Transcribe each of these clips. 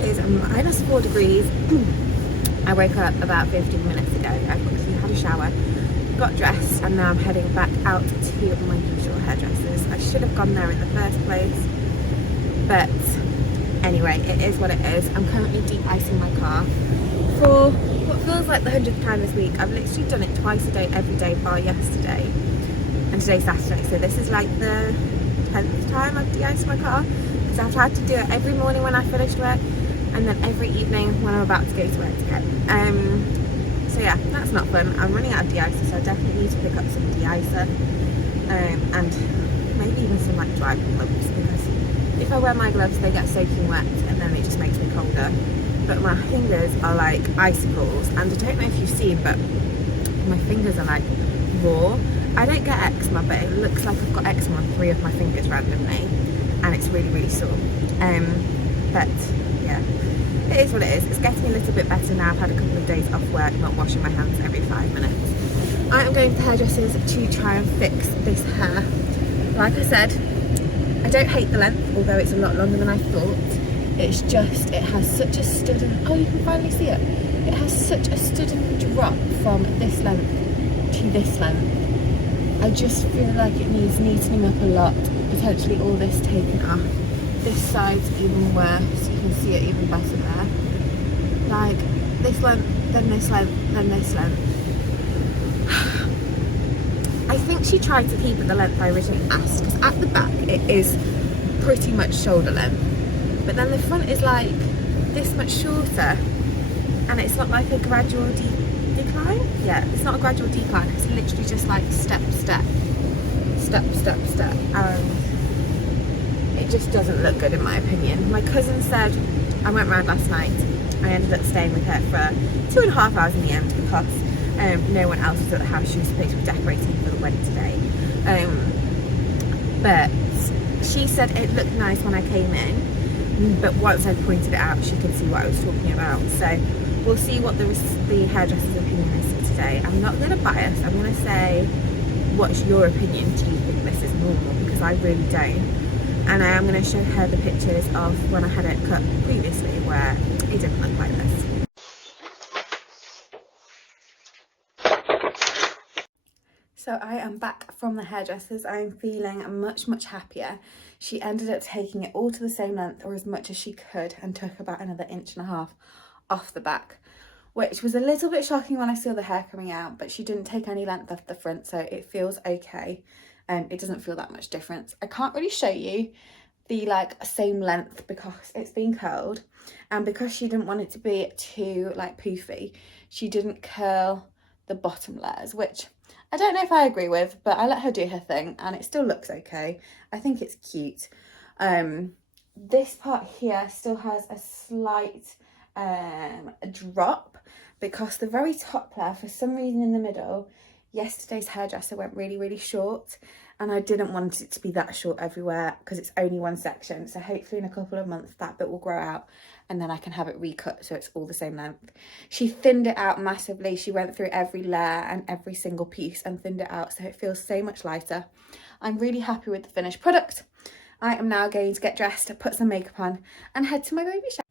is -4 degrees. I woke up about 15 minutes ago. I quickly had a shower, got dressed, and now I'm heading back out to my usual hairdressers. I should have gone there in the first place, but anyway, it is what it is. I'm currently de-icing my car for what feels like the 100th time this week. I've literally done it twice a day, every day, bar yesterday, and today's Saturday, so this is like the 10th time I've de-iced my car, because I've had to do it every morning when I finished work, and then every evening when I'm about to go to work again. So yeah, that's not fun. I'm running out of de-icer, so I definitely need to pick up some de-icer, and maybe even some like dry gloves, because if I wear my gloves they get soaking wet and then it just makes me colder. But my fingers are like icicles, and I don't know if you've seen, but my fingers are like raw. I don't get eczema, but it looks like I've got eczema on 3 of my fingers randomly, and it's really, really sore. But yeah, it is what it is. It's getting a little bit better now. I've had a couple of days off work, not washing my hands every 5 minutes. I am going to hairdressers to try and fix this hair. Like I said, I don't hate the length, although it's a lot longer than I thought. It's just, it has such a sudden, oh, you can finally see it. It has such a sudden drop from this length to this length. I just feel like it needs neatening up a lot, potentially all this taken off. This side's even worse, you can see it even better there. Like this length, then this length, then this length. I think she tried to keep it the length I originally asked, because at the back it is pretty much shoulder length, but then the front is like this much shorter, and it's not like a gradual decline. Yeah, it's not a gradual decline, it's literally just like step, step, step, step, step, and it just doesn't look good in my opinion. My cousin said, I went round last night, I ended up staying with her for 2.5 hours in the end, because no one else was at the house. She was supposed to be decorating for the wedding today, but she said it looked nice when I came in, but once I pointed it out she could see what I was talking about. So we'll see what the hairdresser's opinion is for today. I'm not going to bias, I'm going to say, what's your opinion? Do you think this is normal? Because I really don't. And I am going to show her the pictures of when I had it cut previously, where it didn't look like this. So I am back from the hairdressers. I'm feeling much, much happier. She ended up taking it all to the same length, or as much as she could, and took about another 1.5 inches off the back, which was a little bit shocking when I saw the hair coming out, but she didn't take any length off the front, so it feels okay. It doesn't feel that much difference. I can't really show you the like same length because it's been curled, and because she didn't want it to be too like poofy, she didn't curl the bottom layers, which I don't know if I agree with, but I let her do her thing and it still looks okay. I think it's cute. This part here still has a slight drop, because the very top layer, for some reason in the middle, yesterday's hairdresser went really, really short, and I didn't want it to be that short everywhere because it's only one section. So hopefully in a couple of months that bit will grow out, and then I can have it recut so it's all the same length. She thinned it out massively. She went through every layer and every single piece and thinned it out, so it feels so much lighter. I'm really happy with the finished product. I am now going to get dressed, put some makeup on, and head to my baby shower.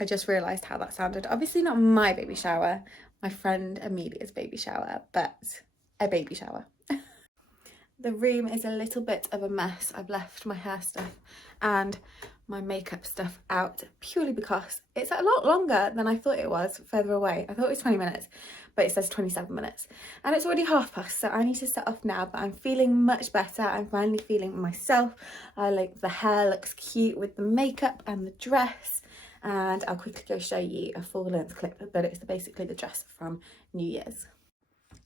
I just realised how that sounded. Obviously not my baby shower, my friend Amelia's baby shower, but a baby shower. The room is a little bit of a mess. I've left my hair stuff and my makeup stuff out purely because it's a lot longer than I thought it was further away. I thought it was 20 minutes, but it says 27 minutes. And it's already past, so I need to set off now, but I'm feeling much better. I'm finally feeling myself. I like the hair looks cute with the makeup and the dress. And I'll quickly go show you a full length clip, but it's basically the dress from New Year's.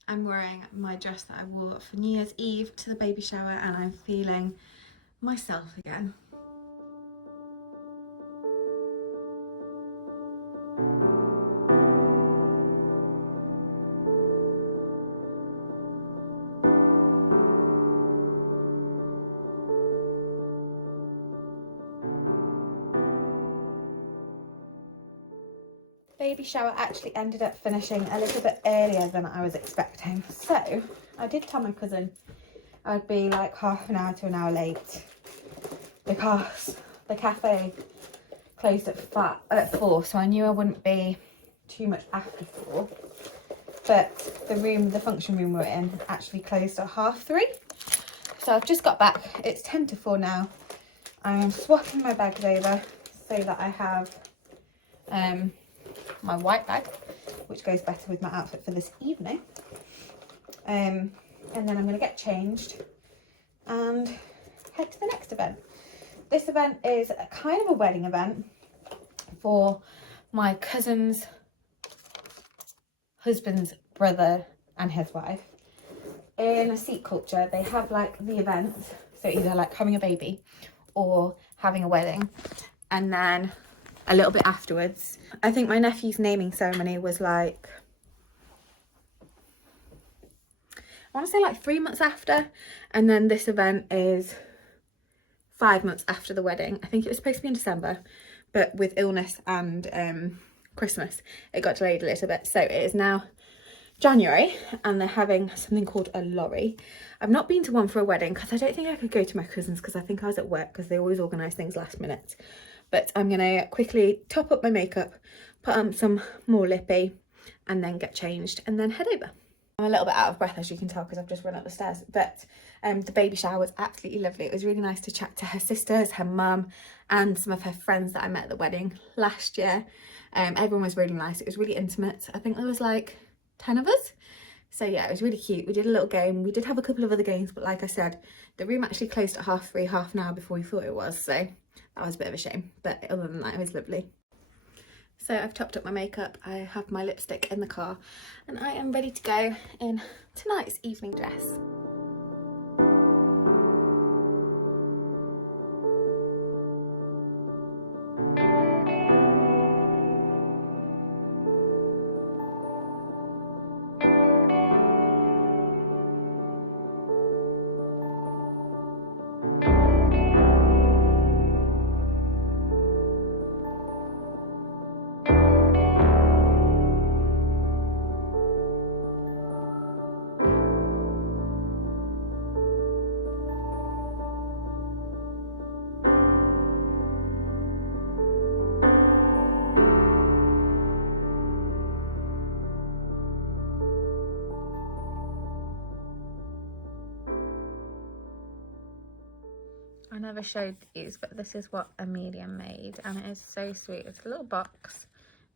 I'm wearing my dress that I wore for New Year's Eve to the baby shower, and I'm feeling myself again. Baby shower actually ended up finishing a little bit earlier than I was expecting. So I did tell my cousin I'd be like half an hour to an hour late because the cafe closed at 4, so I knew I wouldn't be too much after 4. But the function room we're in, actually closed at 3:30. So I've just got back. It's 10 to 4 now. I'm swapping my bags over so that I have my white bag, which goes better with my outfit for this evening. And then I'm going to get changed and head to the next event. This event is a kind of a wedding event for my cousin's husband's brother and his wife. In a Sikh culture, they have like the events, so either like having a baby or having a wedding, and then a little bit afterwards. I think my nephew's naming ceremony was like, I want to say like 3 months after, and then this event is 5 months after the wedding. I think it was supposed to be in December, but with illness and Christmas, it got delayed a little bit. So it is now January, and they're having something called a Lohri. I've not been to one for a wedding because I don't think I could go to my cousin's because I think I was at work, because they always organise things last minute. But I'm going to quickly top up my makeup, put on some more lippy, and then get changed and then head over. I'm a little bit out of breath, as you can tell, because I've just run up the stairs, but the baby shower was absolutely lovely. It was really nice to chat to her sisters, her mum, and some of her friends that I met at the wedding last year. Everyone was really nice. It was really intimate. I think there was like 10 of us. So yeah, it was really cute. We did a little game. We did have a couple of other games, but like I said, the room actually closed at 3:30, half an hour before we thought it was. So that was a bit of a shame. But other than that, it was lovely. So I've topped up my makeup. I have my lipstick in the car, and I am ready to go in tonight's evening dress. I never showed these, but this is what Amelia made, and it is so sweet. It's a little box.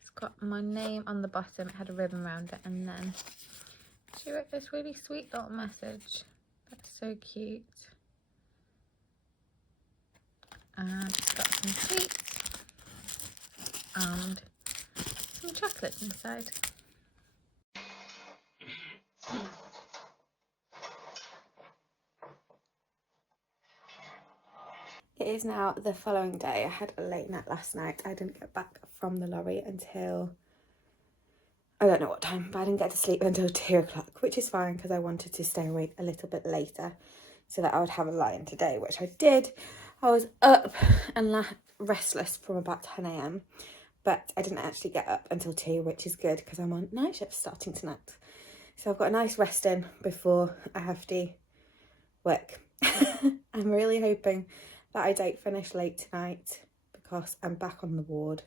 It's got my name on the bottom. It had a ribbon around it, and then she wrote this really sweet little message. That's so cute. And it's got some sweets and some chocolate inside. It is now the following day. I had a late night last night. I didn't get back from the lorry until, I don't know what time, but I didn't get to sleep until 2 o'clock, which is fine because I wanted to stay awake a little bit later so that I would have a lie-in today, which I did. I was up and restless from about 10 a.m, but I didn't actually get up until 2, which is good because I'm on night shift starting tonight. So I've got a nice rest in before I have to work. I'm really hoping that I don't finish late tonight because I'm back on the ward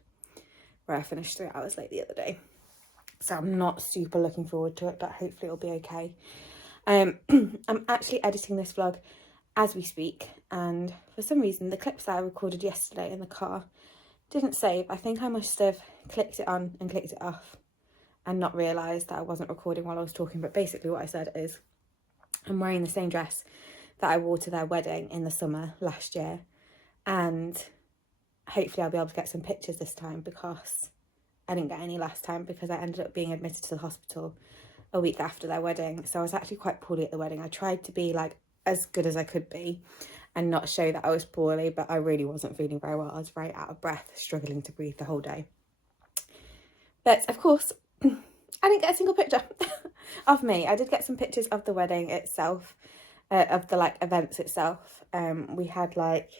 where I finished 3 hours late the other day. So I'm not super looking forward to it, but hopefully it'll be okay. I'm actually editing this vlog as we speak, and for some reason the clips that I recorded yesterday in the car didn't save. I think I must have clicked it on and clicked it off and not realised that I wasn't recording while I was talking. But basically what I said is I'm wearing the same dress that I wore to their wedding in the summer last year, and hopefully I'll be able to get some pictures this time because I didn't get any last time because I ended up being admitted to the hospital a week after their wedding. So I was actually quite poorly at the wedding. I tried to be like as good as I could be and not show that I was poorly, but I really wasn't feeling very well. I was very out of breath, struggling to breathe the whole day. But of course, I didn't get a single picture of me. I did get some pictures of the wedding itself, of the like events itself. We had like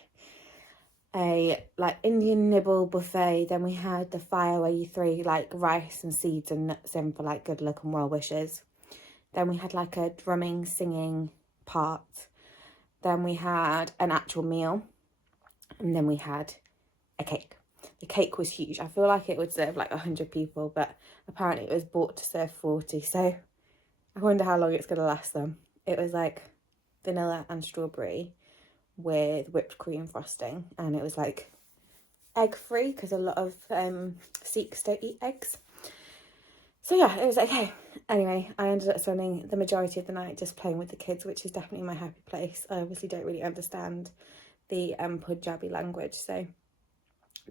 a Indian nibble buffet, then we had the fire where you throw like rice and seeds and nuts in for like good luck and well wishes. Then we had like a drumming singing part, then we had an actual meal, and then we had a cake. The cake was huge. I feel like it would serve like 100 people, but apparently it was bought to serve 40. So I wonder how long it's going to last them. It was like vanilla and strawberry with whipped cream frosting, and it was like egg free because a lot of Sikhs don't eat eggs. So yeah, it was okay. Anyway, I ended up spending the majority of the night just playing with the kids, which is definitely my happy place. I obviously don't really understand the Punjabi language, so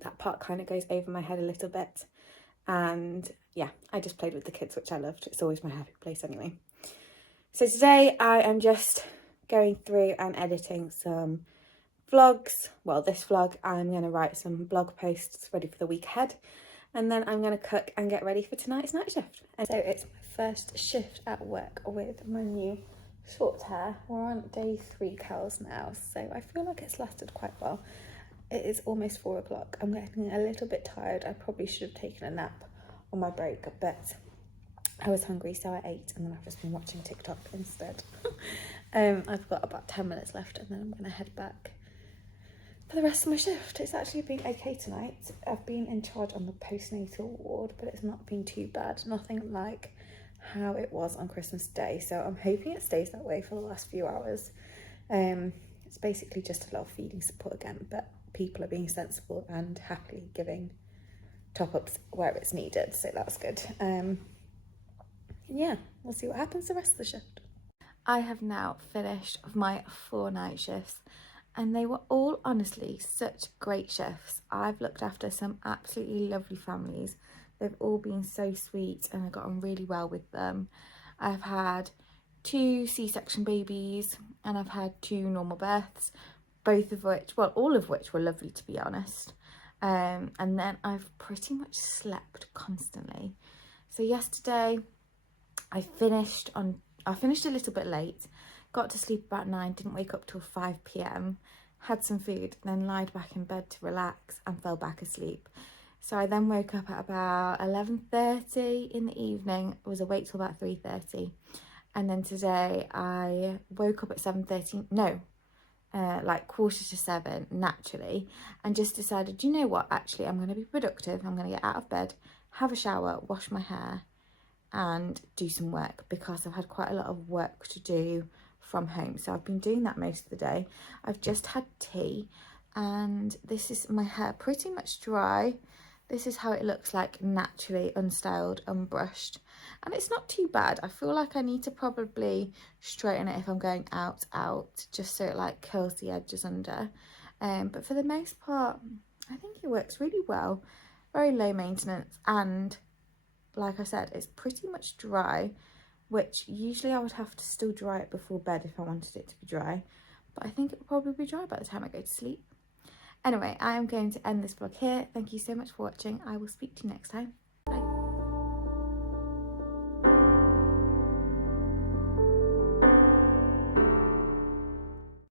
that part kind of goes over my head a little bit. And yeah, I just played with the kids, which I loved. It's always my happy place anyway. So today I am just going through and editing some vlogs. Well, this vlog, I'm going to write some blog posts ready for the week ahead, and then I'm going to cook and get ready for tonight's night shift. And so it's my first shift at work with my new short hair. We're on day 3 curls now, so I feel like it's lasted quite well. It is almost 4 o'clock. I'm getting a little bit tired. I probably should have taken a nap on my break, but I was hungry, so I ate, and then I've just been watching TikTok instead. I've got about 10 minutes left, and then I'm going to head back for the rest of my shift. It's actually been okay tonight. I've been in charge on the postnatal ward, but it's not been too bad. Nothing like how it was on Christmas Day, so I'm hoping it stays that way for the last few hours. It's basically just a lot of feeding support again, but people are being sensible and happily giving top-ups where it's needed, so that's good. Yeah, we'll see what happens the rest of the shift. I have now finished my 4 night shifts, and they were all honestly such great shifts. I've looked after some absolutely lovely families. They've all been so sweet, and I got on really well with them. I've had 2 C-section babies, and I've had 2 normal births, both of which, well, all of which were lovely, to be honest. And then I've pretty much slept constantly. So yesterday I finished a little bit late, got to sleep about 9, didn't wake up till 5 p.m, had some food, then lied back in bed to relax and fell back asleep. So I then woke up at about 11:30 in the evening, was awake till about 3:30. And then today I woke up at 7:30, no, like 6:45 naturally, and just decided, you know what, actually I'm going to be productive. I'm going to get out of bed, have a shower, wash my hair and do some work, because I've had quite a lot of work to do from home. So I've been doing that most of the day. I've just had tea, and this is my hair pretty much dry. This is how it looks like naturally, unstyled, unbrushed, and it's not too bad. I feel like I need to probably straighten it if I'm going out, just so it like curls the edges under. But for the most part, I think it works really well. Very low maintenance, and like I said, it's pretty much dry, which usually I would have to still dry it before bed if I wanted it to be dry, but I think it will probably be dry by the time I go to sleep. Anyway, I am going to end this vlog here. Thank you so much for watching. I will speak to you next time.